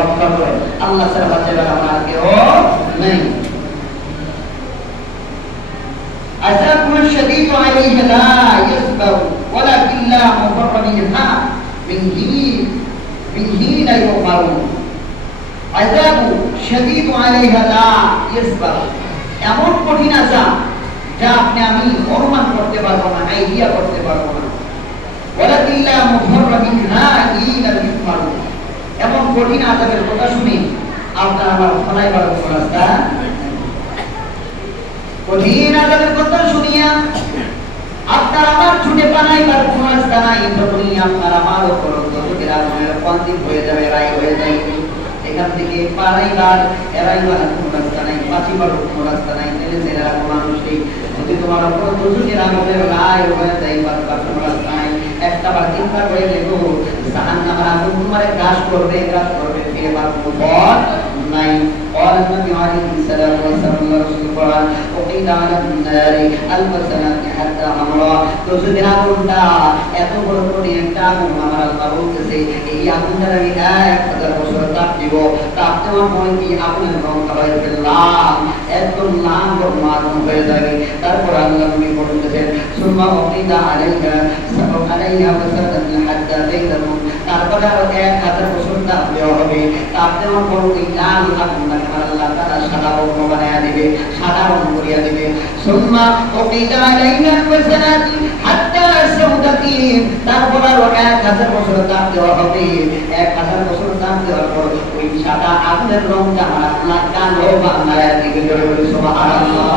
রক্ষা করে। আল্লাহ ছাড়া বাঁচাবার আমার কেউ নেই। عذابه الشديد عليه لا يصبر ولكن لا مفر منها من حين يؤمرون عذابه شديد عليها لا يصبر এমন কঠিন আযাব যা আপনি আমি অনুমান করতে পারবো না, আইডিয়া করতে পারবো না। ولكن لا مفر منها حين يؤمرون এমন কঠিন আযাবের কথা শুনি আপনার আমার ফলাইবার রাস্তা কঠিন আযাবের কথা শুনিয়া আপনার আমার ছুটে পালাইবার কোন রাস্তা নাই। তখনই আপনার আমার উপর গজবের আগুনের পন্থী হয়ে যাবে, রাই হয়ে যায়। এখান থেকে পালাইবার এড়াইবার কোন রাস্তা নাই, বাঁচিবার কোন রাস্তা নাই। ছেলেরা মানুষই যদি তোমার উপর গজবের আগুনের রাই হয়ে যায়, বাঁচবার কোন রাস্তা নাই। একটা বার চিন্তা করে দেখো, জাহান্নামের আগুন তোমারে গ্রাস করবে, ফিরবার কোনো পথ নাই। قال النبي عليه الصلاة والسلام رسول الله وقيل على النار ألف سنة حتى أمرا গজবের আগুনটা এত বড় করে একটা আগুন আমার আল্লাহ বলতেছে, এই আগুনটা আমি 1000 বছর তাপ দিব। তাপ দেওয়ার পরে কি আগুনের রং হয়ে ফেললাম, একদম লাল রং আগুন হয়ে যাবে। তারপর আল্লাহ নবী বলতেছেন সুম্মা ওকিদা আলাইহা সাবু আলাইহা ওয়াসাদান হাত্তা বাইদাহু, তারপরে আরো 1000 বছর তাপ দেওয়া হবে। তাপ দেওয়ার পর ওই লাল আগুনটাকে আল্লাহ তাআলা সাদা রং বানায়া দিবে, সাদা রং করিয়া দিবে। সুম্মা ওকিদা আলাইহা ওয়াসাদান হাত্তা সাউদাতিন, তারপর আরো 1000 বছর তাপ দেওয়া হবে। 1000 বছর তাপ দেওয়ার পর ওই সাদা আগুনের রংটা আল্লাহ কালো বানায়া দিবে। সুবহানাল্লাহ।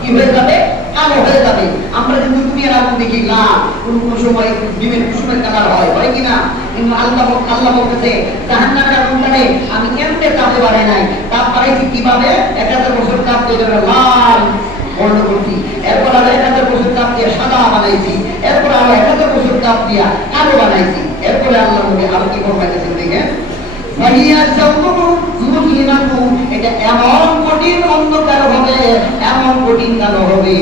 কি হয়ে যাবে? কালো হয়ে যাবে। আমরা কিন্তু দুনিয়ার আগুন দেখি লাল, কোন সময় ডিমের কুসুমের কালার হয় কিনা, কিন্তু আল্লাহ বলতেছে জাহান্নামের আগুনটারে আমি এমনি তাপে বাড়াই নাই, তাপ বাড়াইছি কিভাবে? 1000 বছর তাপ দিয়ে লাল বর্ণ করছি, এরপর আরো 1000 বছর তাপ দিয়ে সাদা বানাইছি, এরপর আরো 1000 বছর তাপ দিয়া কালো বানাইছি। এরপরে আল্লাহ নবী আরো কি বলতেছেন দেখেন, এটা এমন কঠিন অন্ধকার হবে, এমন কঠিন কালো হবে,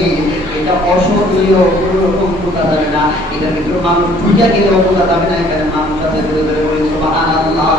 এটা অসহনীয়, কোন রকম বোঝা যাবে না। এটার ভিতরে মানুষ ঢুকে গেলেও বোঝা যাবে না এখানে মানুষ আছে। সুবহানাল্লাহ।